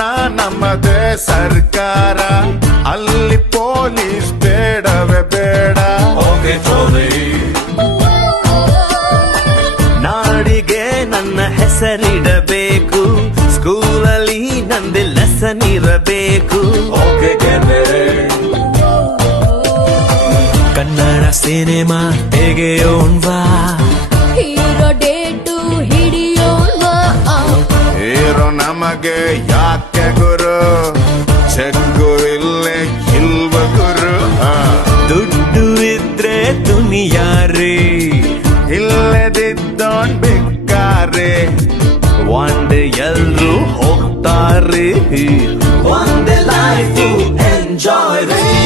ಅಣ್ಣ ನಮ್ಮದೇ ಸರ್ಕಾರ, ಅಲ್ಲಿ ಪೊಲೀಸ್ ಬೇಡವೇ ಬೇಡ. ಓಕೆ ಚೋರಿ. ನಾಡಿಗೆ ನನ್ನ ಹೆಸರಿಡಬೇಕು, ಸ್ಕೂಲಲ್ಲಿ ನಂದು ಲೆಸನ್ ಇರಬೇಕು. ಓಕೆ ಗೆದ್ದೆ. ಕನ್ನಡ ಸಿನಿಮಾ ತೆಗೆಯೋಣ್ವಾ, ಹೀರೋ ಡೇಟು ಹಿಡಿಯೋಣ. ಹೀರೋ ನಮಗೆ ಯಾಕೆ ಗುರು, ಚೆಕ್ಕು ಇಲ್ಲೇ ಇಲ್ವ ಗುರು. ದುಡ್ಡು ಇದ್ರೆ ದುನಿಯಾರಿ, ಇಲ್ಲದಿದ್ದೋನ್ ಬಿಕ್ಕಾರೆ. ಒಂದೇ ಎಲ್ರು ಹೋಗ್ತಾರೆ, ಒಂದೇ ಲೈಫ್ ಎಂಜಾಯ್ ರೀ.